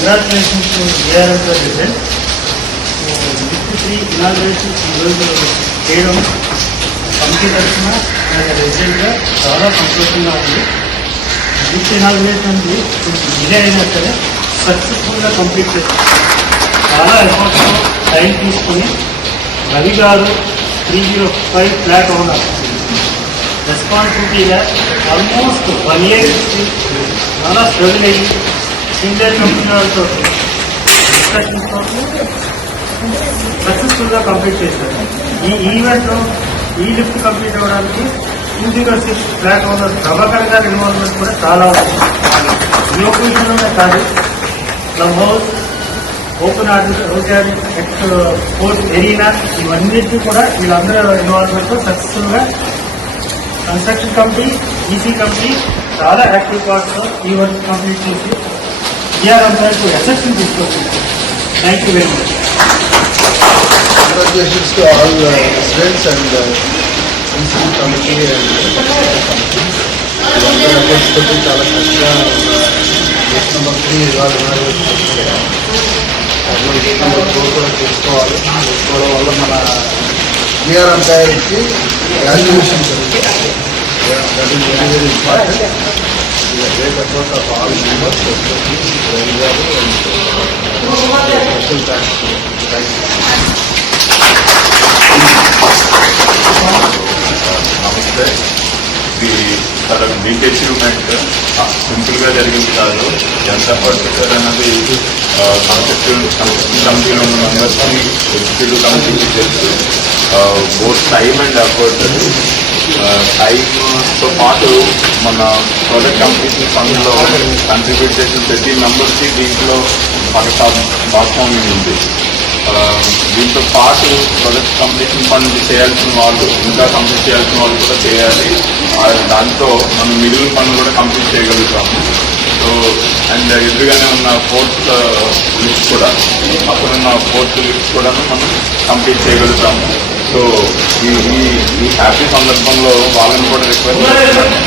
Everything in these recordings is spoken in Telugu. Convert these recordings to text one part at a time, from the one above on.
Congratulations to ARM president. Lift 3 inauguration ఈరోజు చేయడం కమిటీ తరఫున రెసిడెంట్గా చాలా సంతోషంగా ఉంది. లిఫ్ట్ ఇనాగ్రేషన్ డిలే అయినా సరే సక్సెస్ఫుల్గా కంప్లీట్ చేస్తాం. చాలా ఎఫర్ట్స్ టైం తీసుకుని రవి గారు 305 ఫ్లాట్ ఓనర్ రెస్పాన్సిబిలిటీగా ఆల్మోస్ట్ 1 year చాలా స్ట్రగుల్ అయ్యి సింగర్ కంపెనీ వాళ్ళతో డిస్కషన్స్ సక్సెస్ఫుల్గా కంప్లీట్ చేశారు. ఈ ఈవెంట్ ఈ లిఫ్ట్ కంప్లీట్ అవ్వడానికి 206 ఫ్లాట్ ఓనర్ ప్రభాకర్ గారి ఇన్వాల్వ్మెంట్ కూడా చాలా ఉంది. రిలోకేషన్లోనే కాదు, club house, open auditorium, sports arena, ఇవన్నిటికీ కూడా వీళ్ళందరూ ఇన్వాల్వ్మెంట్ సక్సెస్ఫుల్గా కన్స్ట్రక్షన్ కమిటీ, ఈసీ కమిటీ చాలా యాక్టివ్ పార్ట్స్లో ఈ వర్క్ కంప్లీట్ చేసి ఈఆర్ఎం కు ఎసెప్షన్ తీసుకొచ్చింది. Thank you very much. Congratulations to all residents and EC committee and చాలా కష్టంగా గేట్ నెంబర్ 3 ఇవాళ నెంబర్ 4 కూడా చేసుకోవడం వల్ల మన ఈఆర్ఎం తయారీకి గ్రాడ్యుయేషన్ జరుగుతుంది. That is very very important. Great effort of all members, Ravi గారు అండ్ స్పెషల్ థ్యాంక్స్. నమస్తే. ఇది చాలా బిగ్ అచీవ్మెంట్, సింపుల్గా జరిగింది కాదు. ఎంత ఎఫర్ట్ పెట్టారు అన్నది కన్స్ట్రక్షన్ కమిటీలో ఉన్న మెంబర్స్కి, ఎగ్జిక్యూటివ్ కమిటీకి తెలుసు. Both time and effort. టైంతో పాటు మన ప్రాజెక్ట్ కంప్లీషన్ ఫండ్లో కంట్రిబ్యూట్ చేసిన ప్రతి మెంబర్స్కి దీంట్లో భాగస్వామ్యం ఉంది. దీంతో పాటు ప్రాజెక్ట్ కంప్లీషన్ ఫండ్ చేయాల్సిన వాళ్ళు, ఇంకా కంప్లీట్ చేయాల్సిన వాళ్ళు కూడా చేయాలి. దాంతో మనం మిగిలిన పనులు కూడా కంప్లీట్ చేయగలుగుతాము. సో అండ్ ఎదురుగానే ఉన్న ఫోర్త్ లిస్ట్ కూడా, అక్కడున్న ఫోర్త్ లిస్ట్ కూడా మనం కంప్లీట్ చేయగలుగుతాము. సో ఈ హ్యాపీ సందర్భంలో వాళ్ళని కూడా రిక్వెస్ట్ చేస్తున్నాను,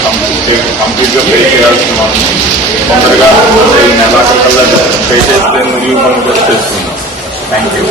కంప్లీట్గా పే చేయాల్సిన వాళ్ళని తొందరగా ఈ నెలాఖరికల్లా పే చేస్తే మిగిలిన పనులు కూడా చేస్తున్నాం. Thank you.